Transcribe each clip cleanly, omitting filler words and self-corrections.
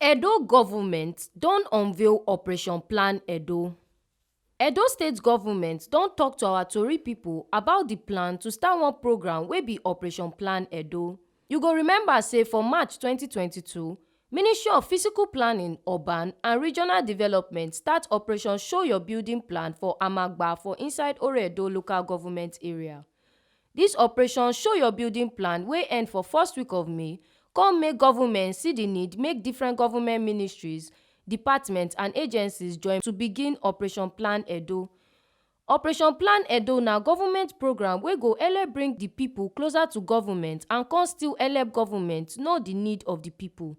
Edo government don unveil Operation Plan Edo. Edo state government don tok to our tori pipo about di plan to start one program wey be Operation Plan Edo. You go remember say for March 2022, Ministry of Physical Planning, Urban and Regional Development start Operation Show Your Building Plan for Amagba for inside Oredo local government area. Dis operation Show Your Building Plan wey end for first week of May come make government see di need make different government ministries, departments and agencies join to begin Operation Plan Edo. Operation Plan Edo na government program wey go helep bring di pipo closer to government and come still helep government know di need of di pipo.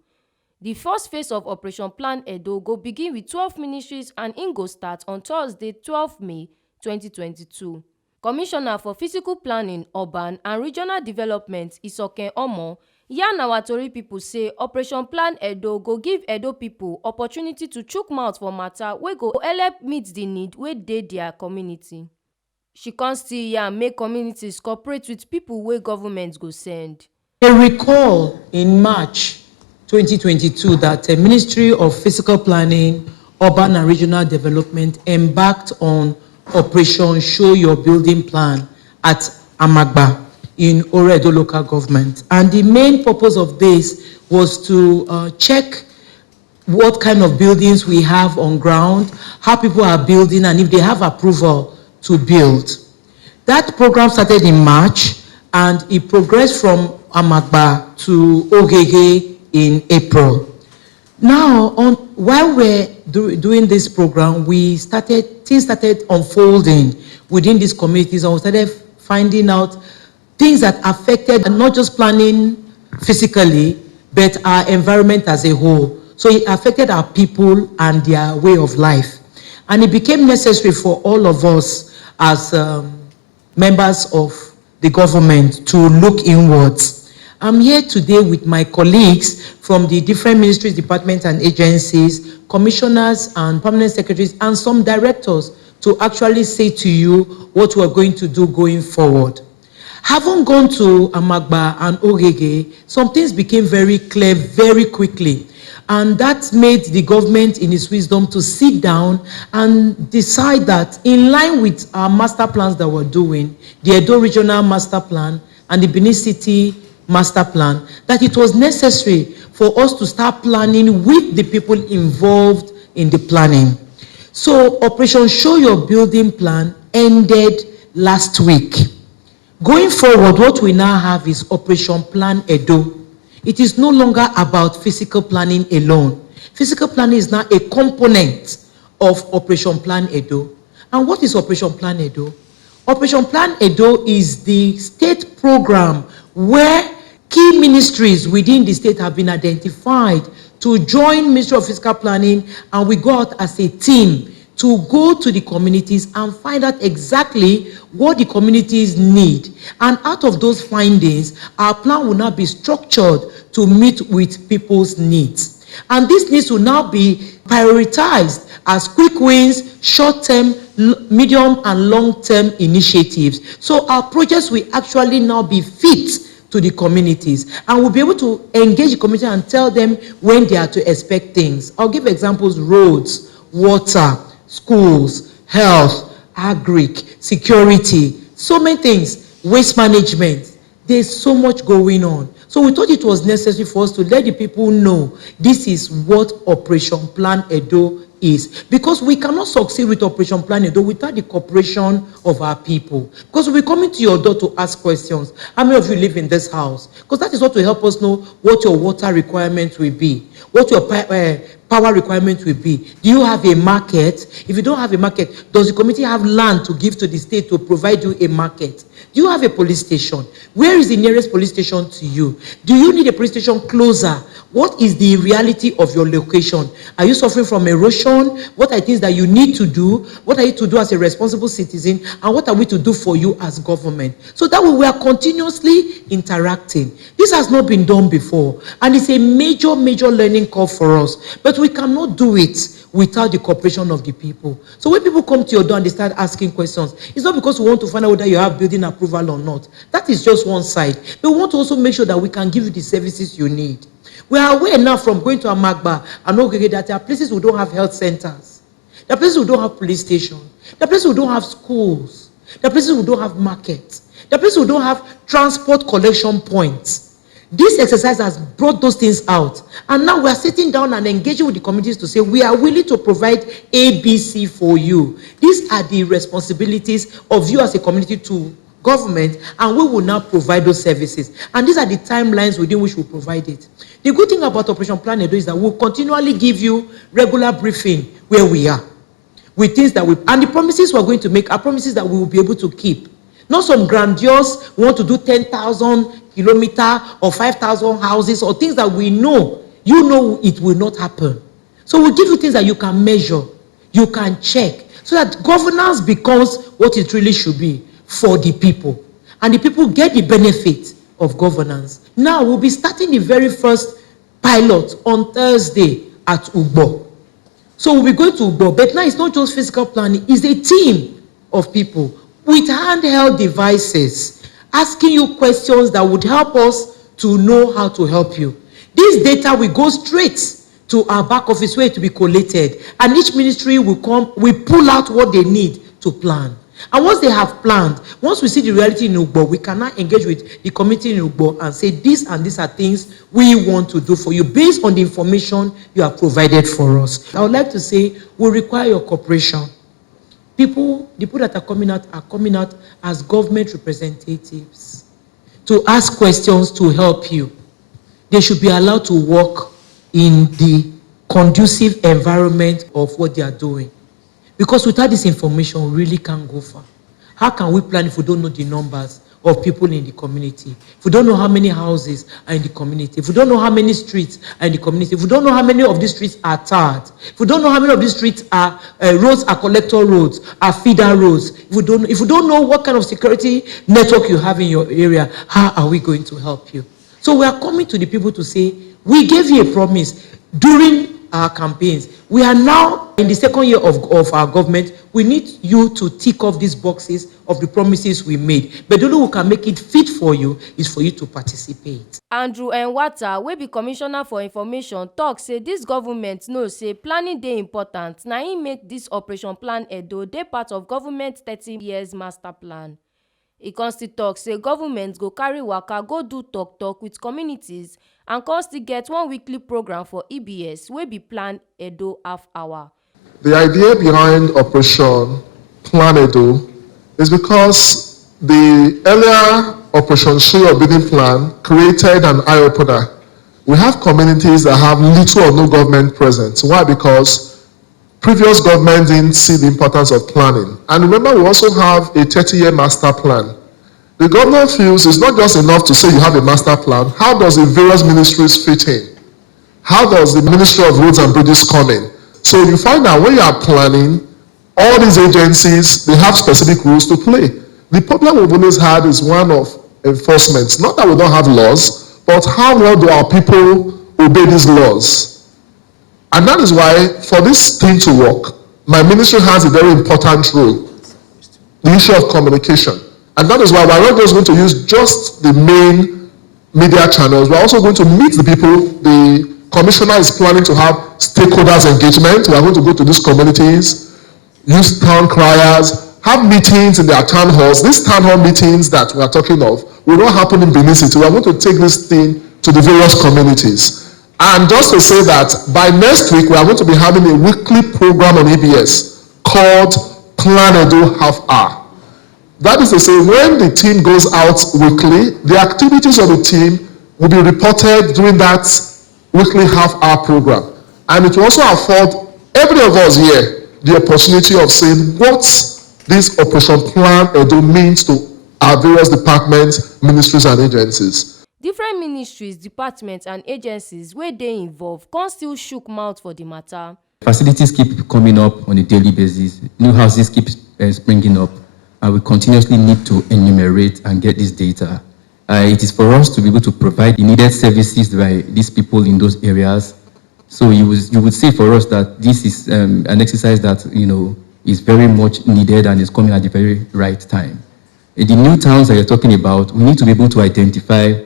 Di first phase of Operation Plan Edo go begin with 12 ministries and im go start on Thursday 12 May 2022. Commissioner for Physical Planning, Urban and Regional Development Isoken Omo yarn our tori pipo say Operation Plan Edo go give Edo pipo opportunity to chook mouth for matter wey go helep meet di need wey dey dia community. She con still yarn make communities cooperate with pipo wey government go send. I recall in March 2022 that the Ministry of Physical Planning, Urban and Regional Development embarked on Operation Show Your Building Plan at Amagba in Oredo local government. And the main purpose of this was to check what kind of buildings we have on ground, how people are building, and if they have approval to build. That program started in March and it progressed from Amagba to Ogege in April. Now, while we're doing this program, things started unfolding within these communities, and we started finding out things that affected not just planning physically, but our environment as a whole. So it affected our people and their way of life. And it became necessary for all of us as members of the government to look inwards. I'm here today with my colleagues from the different ministries, departments and agencies, commissioners and permanent secretaries and some directors to actually say to you what we're going to do going forward. Having gone to Amagba and Ogege, some things became very clear very quickly. And that made the government in its wisdom to sit down and decide that in line with our master plans that we're doing, the Edo Regional Master Plan and the Benin City Master Plan, that it was necessary for us to start planning with the people involved in the planning. So Operation Show Your Building Plan ended last week. Going forward, what we now have is Operation Plan Edo. It is no longer about physical planning alone. Physical planning is now a component of Operation Plan Edo. And what is Operation Plan Edo? Operation Plan Edo is the state program where key ministries within the state have been identified to join Ministry of Physical Planning, and we go out as a team to go to the communities and find out exactly what the communities need. And out of those findings, our plan will now be structured to meet with people's needs. And these needs will now be prioritized as quick wins, short-term, medium and long-term initiatives. So our projects will actually now be fit to the communities, and we'll be able to engage the community and tell them when they are to expect things. I'll give examples: roads, water, schools, health, agric, security, so many things, waste management. There's so much going on. So we thought it was necessary for us to let the people know this is what Operation Plan Edo is. Because we cannot succeed with Operation Plan Edo without the cooperation of our people. Because we'll be coming to your door to ask questions. How many of you live in this house? Because that is what will help us know what your water requirement will be, what your power requirement will be. Do you have a market? If you don't have a market, does the community have land to give to the state to provide you a market? Do you have a police station? Where is the nearest police station to you? Do you need a police station closer? What is the reality of your location? Are you suffering from erosion? What are things that you need to do? What are you to do as a responsible citizen? And what are we to do for you as government? So that way we are continuously interacting. This has not been done before. And it's a major, major learning curve for us. But we cannot do it without the cooperation of the people. So when people come to your door and they start asking questions, it's not because we want to find out whether you have building approval or not. That is just one side. But we want to also make sure that we can give you the services you need. We are aware now from going to Amagba and Ogege that there are places who don't have health centers. There are places who don't have police stations. There are places who don't have schools. There are places who don't have markets. There are places who don't have transport collection points. This exercise has brought those things out. And now we are sitting down and engaging with the communities to say, we are willing to provide ABC for you. These are the responsibilities of you as a community to government, and we will now provide those services. And these are the timelines within which we provide it. The good thing about Operation Plan Edo is that we'll continually give you regular briefing where we are, with things that and the promises we're going to make are promises that we will be able to keep. Not some grandiose, we want to do 10,000 kilometers or 5,000 houses or things that we know, it will not happen. So we'll give you things that you can measure, you can check, so that governance becomes what it really should be for the people. And the people get the benefit of governance. Now we'll be starting the very first pilot on Thursday at Ugbor. So we'll be going to Ugbor, but now it's not just physical planning, it's a team of people with handheld devices, asking you questions that would help us to know how to help you. This data will go straight to our back office where it will be collated, and each ministry will come, we pull out what they need to plan. And once they have planned, once we see the reality in Ugbor, we can now engage with the committee in Ugbor and say, these and these are things we want to do for you based on the information you have provided for us. I would like to say, we require your cooperation. The people that are coming out as government representatives to ask questions to help you. They should be allowed to work in the conducive environment of what they are doing. Because without this information, we really can't go far. How can we plan if we don't know the numbers of people in the community? If we don't know how many houses are in the community, if we don't know how many streets are in the community, if we don't know how many of these streets are tarred, if we don't know how many of these streets are roads are collector roads, are feeder roads, if we don't know what kind of security network you have in your area, how are we going to help you? So we are coming to the people to say, we gave you a promise during our campaigns. We are now in the second year of our government. We need you to tick off these boxes of the promises we made. But the only who can make it fit for you is for you to participate. Andrew Nwata, wey be commissioner for information, tok say dis government know say planning dey important. Na im make dis Operation Plan Edo dey part of government 30 years master plan. E con still tok say government go carry waka go do talk with communities and con still get one weekly program for EBS wey be Plan Edo half hour. The idea behind Operation Plan Edo is because the earlier Operation Show Your Bidding Plan created an eye-opener. We have communities that have little or no government presence. Why? Because previous government didn't see the importance of planning. And remember, we also have a 30-year master plan. The governor feels it's not just enough to say you have a master plan. How does the various ministries fit in? How does the Ministry of Roads and Bridges come in? So you find out when you are planning, all these agencies, they have specific rules to play. The problem we've always had is one of enforcement. Not that we don't have laws, but how well do our people obey these laws? And that is why, for this thing to work, my ministry has a very important role, the issue of communication. And that is why we're not just going to use just the main media channels, we're also going to meet the people. The commissioner is planning to have stakeholders engagement. We are going to go to these communities, use town criers, have meetings in their town halls. These town hall meetings that we are talking of will not happen in Benin City. We are going to take this thing to the various communities. And just to say that by next week, we are going to be having a weekly program on EBS called Plan Edo Half Hour. That is to say, when the team goes out weekly, the activities of the team will be reported during that weekly half-hour program. And it will also afford every of us here the opportunity of saying what this Operation Plan Edo means to our various departments, ministries, and agencies. Different ministries, departments, and agencies wey dey involved con still shook mouth for the matter. Facilities keep coming up on a daily basis. New houses keep springing up. And we continuously need to enumerate and get this data. It is for us to be able to provide the needed services by these people in those areas. So you would say for us that this is an exercise that is very much needed and is coming at the very right time. In the new towns that you're talking about, we need to be able to identify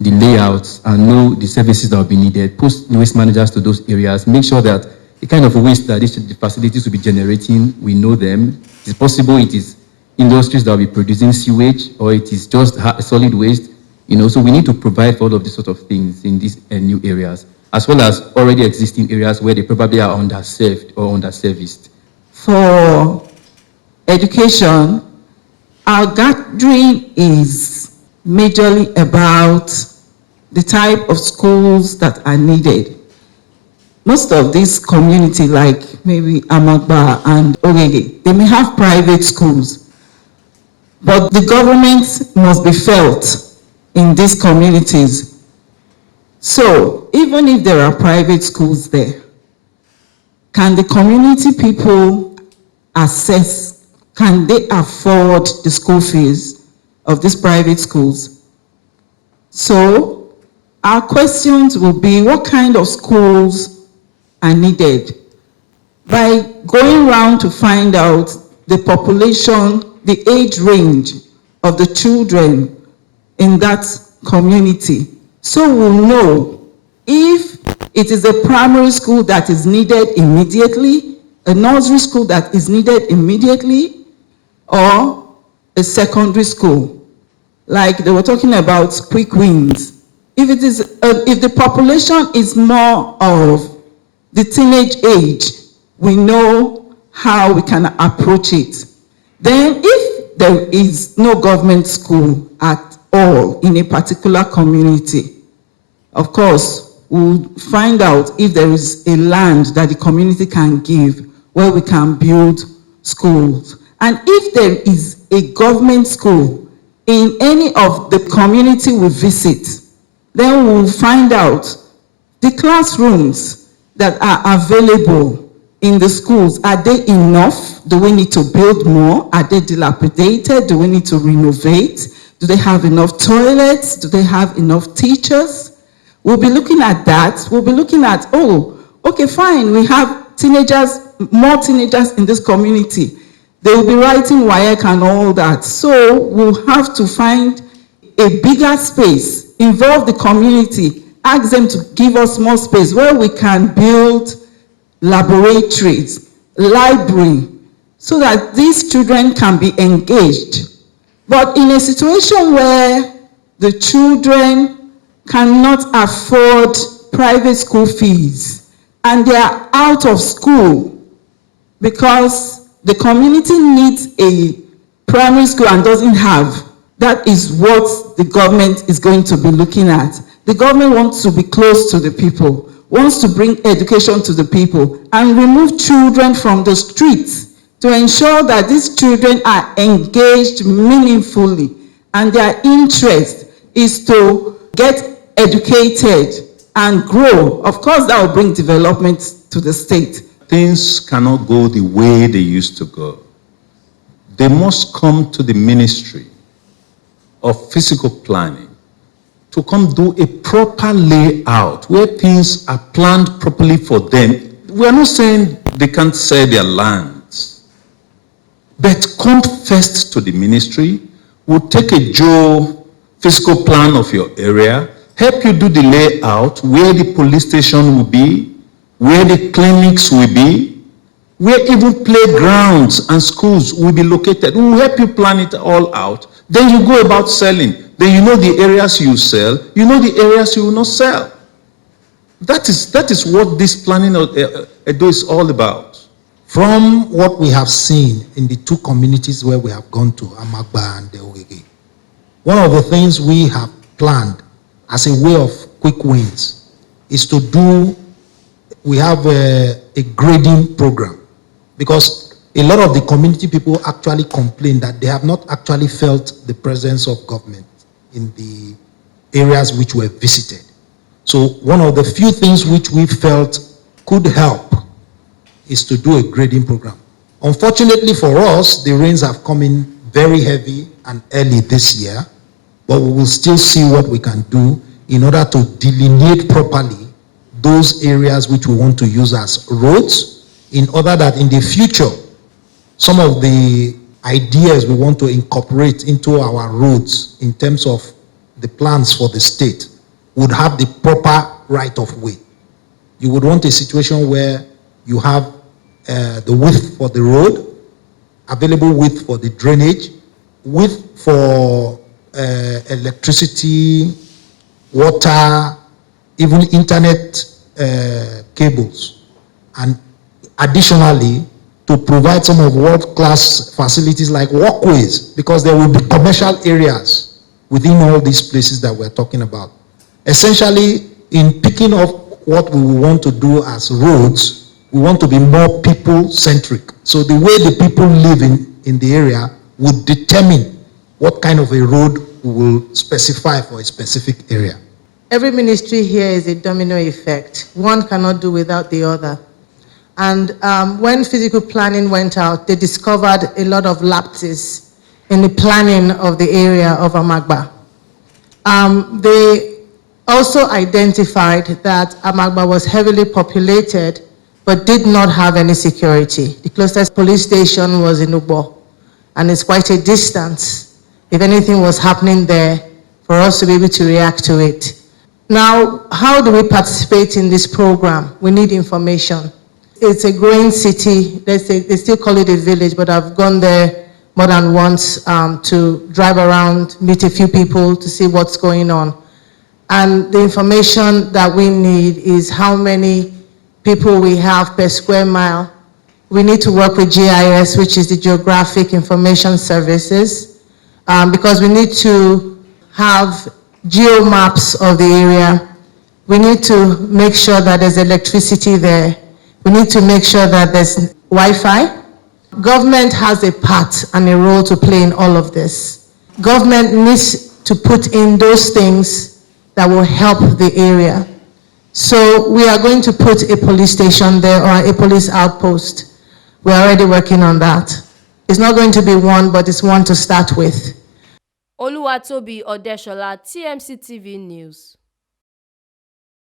the layouts and know the services that will be needed, post the waste managers to those areas, make sure that the kind of waste that the facilities will be generating, we know them. It's possible it is industries that will be producing sewage, or it is just solid waste, so we need to provide for all of these sort of things in these new areas, as well as already existing areas where they probably are underserved or underserviced. For education, our gathering is majorly about the type of schools that are needed. Most of these communities, like maybe Amagba and Ogege, they may have private schools, but the government must be felt in these communities. So even if there are private schools there, can the community people assess, can they afford the school fees of these private schools? So our questions will be, what kind of schools are needed? By going around to find out the population, the age range of the children in that community, so we'll know if it is a primary school that is needed immediately, a nursery school that is needed immediately, or a secondary school. Like they were talking about quick wins. If it is, if the population is more of the teenage age, we know how we can approach it. Then if there is no government school at all in a particular community, of course, we'll find out if there is a land that the community can give where we can build schools. And if there is a government school in any of the community we visit, then we'll find out the classrooms that are available in the schools. Are they enough? Do we need to build more? Are they dilapidated? Do we need to renovate? Do they have enough toilets? Do they have enough teachers? We'll be looking at that. We'll be looking at, oh, okay, fine, we have teenagers, more teenagers in this community. They will be writing WAEC and all that. So we'll have to find a bigger space, involve the community, ask them to give us more space where we can build laboratories, library, so that these children can be engaged. But in a situation where the children cannot afford private school fees and they are out of school because the community needs a primary school and doesn't have, that is what the government is going to be looking at. The government wants to be close to the people, wants to bring education to the people and remove children from the streets to ensure that these children are engaged meaningfully and their interest is to get educated and grow. Of course, that will bring development to the state. Things cannot go the way they used to go. They must come to the Ministry of Physical Planning to come do a proper layout where things are planned properly for them. We are not saying they can't sell their lands, but come first to the ministry. We'll take a physical plan of your area, help you do the layout, where the police station will be, where the clinics will be, where even playgrounds and schools will be located. We will help you plan it all out. Then you go about selling. Then you know the areas you sell, you know the areas you will not sell. That is what this planning of EDO is all about. From what we have seen in the two communities where we have gone to, Amagba and Ogege, one of the things we have planned as a way of quick wins is to do, we have a grading program, because a lot of the community people actually complain that they have not actually felt the presence of government in the areas which were visited. So one of the few things which we felt could help is to do a grading program. Unfortunately for us, the rains have come in very heavy and early this year, but we will still see what we can do in order to delineate properly those areas which we want to use as roads, in order that in the future, some of the ideas we want to incorporate into our roads in terms of the plans for the state would have the proper right of way. You would want a situation where you have the width for the road, available width for the drainage, width for electricity, water, even internet cables, and additionally to provide some of world-class facilities like walkways, because there will be commercial areas within all these places that we're talking about. Essentially, in picking up what we want to do as roads, we want to be more people-centric. So the way the people live in the area would determine what kind of a road we will specify for a specific area. Every ministry here is a domino effect. One cannot do without the other. And when physical planning went out, they discovered a lot of lapses in the planning of the area of Amagba. They also identified that Amagba was heavily populated but did not have any security. The closest police station was in Ugbor, and it's quite a distance if anything was happening there for us to be able to react to it. Now, how do we participate in this program? We need information. It's a growing city. They still call it a village, but I've gone there more than once to drive around, meet a few people to see what's going on. And the information that we need is how many people we have per square mile. We need to work with GIS, which is the Geographic Information Services, because we need to have geo maps of the area. We need to make sure that there's electricity there. We need to make sure that there's Wi-Fi. Government has a part and a role to play in all of this. Government needs to put in those things that will help the area. So we are going to put a police station there or a police outpost. We're already working on that. It's not going to be one, but it's one to start with. Oluwatobi Odeshola, TMC TV News.